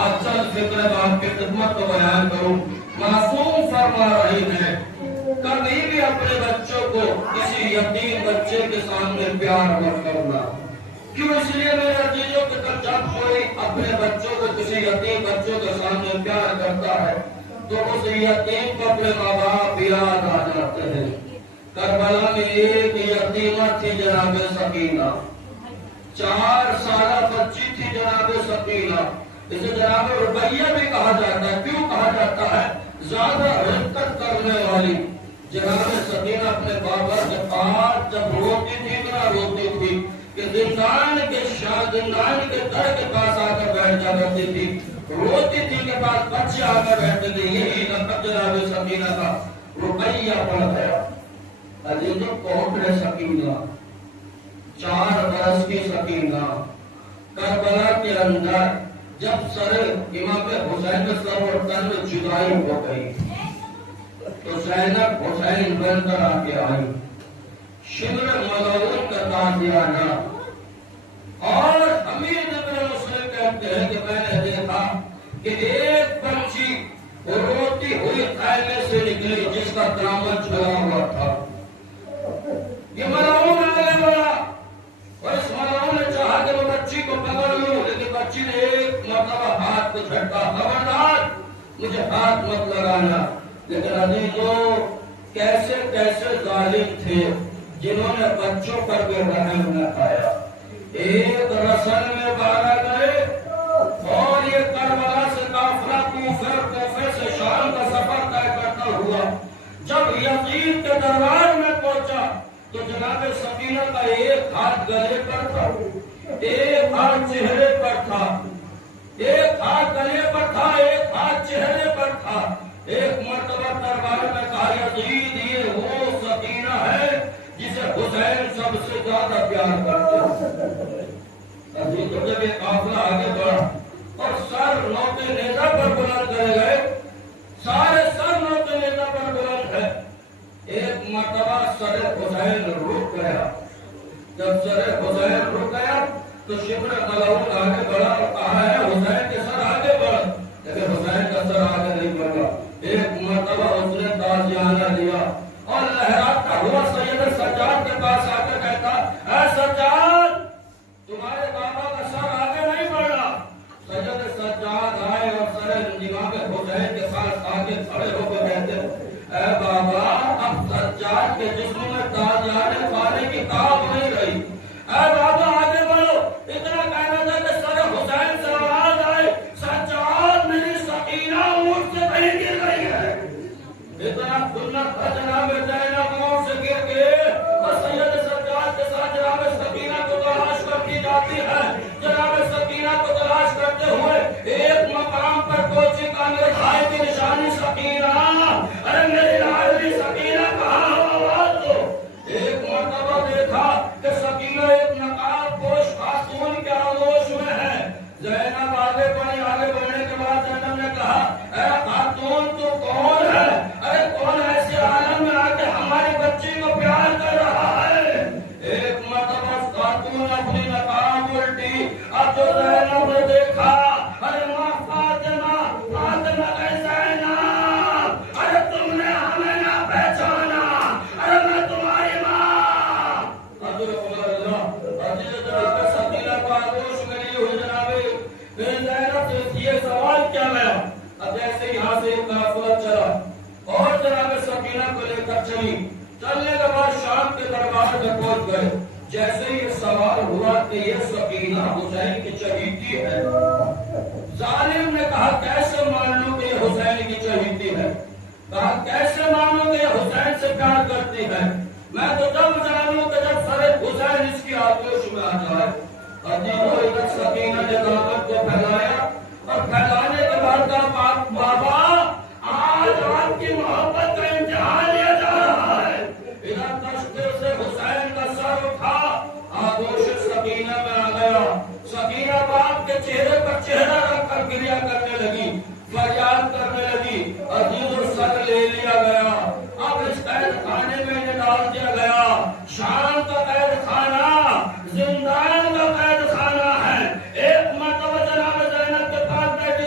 آج چند فکرے میں آپ کی خدمت کو بیان کروں. معصوم فرما رہی ہے کبھی بھی اپنے بچوں کو کسی یتیم بچے کے سامنے پیار مت کرنا. کیوں؟ اس لیے میرے عزیزوں کہ جب کوئی اپنے بچوں کو کسی یتیم بچوں کے سامنے پیار کرتا ہے تو اس یتیم کو اپنے ماں باپ یاد آ جاتے ہیں. کربلا میں ایک یتیمہ تھی جناب سکینہ، 4 سالہ بچی تھی جناب سکینہ. اسے جناب رقیہ بھی کہا جاتا ہے. کیوں کہا جاتا ہے؟ زیادہ رقت کرنے والی. جناب سکینہ اپنے بابا کے پاس جب روتی تھی اتنا روتی تھی کہ زندان کے در کے پاس آ کر بیٹھ جا کرتی تھی. روتی تھی کے پاس بچے آ کر بیٹھتے تھے. یہی لقب جناب سکینہ کا رقیہ پڑ گیا. عزیزوں کوٹڑے سکینہ، 4 برس کی سکینہ، کربلا کے اندر جب سر امام حسین کے سر اور تن میں جدائی ہو گئی تو زینب حسین بن کر آ کے آئی. شبر ملعون کا تازیانہ. اور امیر ابن مسلم کہتے ہیں کہ میں نے دیکھا کہ ایک بچی روتی ہوئی خیمے سے نکلی جس کا دامن جھلا ہوا تھا. یہ ملعون آگے بڑھا اور اس ملعون نے چاہا کہ وہ بچی کو پکڑ لوں، لیکن بچی نے ایک مرتبہ ہاتھ کو جھٹکا، خبردار مجھے ہاتھ مت لگانا. لیکن عزیزوں کیسے کیسے ظالم تھے جنہوں نے بچوں پر بھی رحم نہ کھایا. ایک رسل میں 12 گئے اور یہ کربلا سے قافلہ کوفے سے شام کا سفر طے کرتا ہوا. جب یزید کے دربار میں پہنچا تو جناب سکینہ کا ایک ہاتھ گلے پر تھا، ایک ہاتھ چہرے پر تھا، ایک ہاتھ گلے پر تھا، ایک ہاتھ چہرے پر تھا. ایک مرتبہ دربار میں کہا یزید یہ وہ سکینہ ہے جسے حسین سب سے زیادہ پیار کرتے ہیں. عزیزوں جب یہ قافلہ آگے بڑھا اور سر نوتے نیزہ پر بلند کرے گئے، سارے سر نوتے نیزہ پر بلند ہے. ایک مرتبہ سر حسین رک گیا. جب سر حسین رک گیا تو شبر ملعون آگے بڑھا اور کہا ہے حسین کے سر آگے بڑھ، لیکن حسین کا سر آگے نہیں بڑھا. ایک مرتبہ اس نے تازیانہ لیا اور لہراتا ہوا سید سجاد کے پاس آ کر کہتا اے سجاد تمہارے بابا کا سر آگے نہیں بڑھا. سید سجاد آئے اور سر امام حسین کے ساتھ آگے کھڑے ہو کے کہتے اے بابا اب سجاد کے جسم میں تازیانے پانے کی تاب نہیں رہی. اے بابا آگے بڑھو. اتنا کہنا تھا کہ سر حسین سے آواز آئے سجاد میری سکینہ اونٹ سے کہیں گر رہی ہے. اتنا سنت تھا جناب زینب اونٹ سے گر کے اور سید سجاد کے ساتھ جناب سکینہ کو تلاش کرتی جاتی ہے. جناب سکینہ کو تلاش کرتے ہوئے ایک مقام پر پہنچی کا میرے بھائی کی نشانی سکینہ، ارے میری لاڈلی سکینہ کہاں ہو آواز دو. ایک مرتبہ دیکھا کہ سکینہ ایک نقاب پوش خاتون کے آغوش میں ہے. زینب آگے بڑھی. آگے بڑھنے کے بعد زینب نے کہا اے خاتون تو کون ہے؟ ارے کون ایسے عالم میں آ کے ہماری بچی کو پیار کر رہا ہے؟ ایک مرتبہ خاتون اپنی نقاب الٹی. اب جو زینب نے دیکھا ارے ماں فاطمہ، فاطمہ اے زینب ارے تم نے ہمیں نہ پہچانا، ارے میں تمہاری ماں. حضور اللہ عزیز جناب سکینہ کو آغوش میں لیے ہوئے جناب زینب سے یہ سوال کیا گیا. اب جیسے یہاں سے ایک قافلہ چلا اور جناب سکینہ کو لے کر چلی. چلنے کے بعد شام کے دربار میں پہنچ گئے. جیسے یہ سوال ہوا کہ یہ سکینہ حسین کی چہیتی ہے. ظالم نے کہا کیسے مان لوں کہ یہ حسین کی چہیتی ہے؟ کہا کیسے مانوں کہ یہ حسین سے پیار کرتی ہے؟ میں تو جب جانوں کہ جب سر حسین اس کی آغوش میں آ جائے. ادھر سکینہ نے دعوت کو پھیلایا اور پھیلانے کے بعد کہا بابا آج آپ کی محبت کا امتحان لیا جا رہا ہے. ادھر تشتے سے حسین کا سر اٹھا، آغوش سکینہ میں آ گیا. سکینہ باپ کے چہرے پر چہرہ رکھ کر گریہ کرنے لگی، فریاد کرنے لگی. عزیز اور سر لے لیا گیا. اب اس قید خانے میں انہیں ڈال دیا گیا. شام کا قید خانہ زندان کا قید خانہ ہے. ایک مرتبہ جناب زینب کے پاس بیٹھی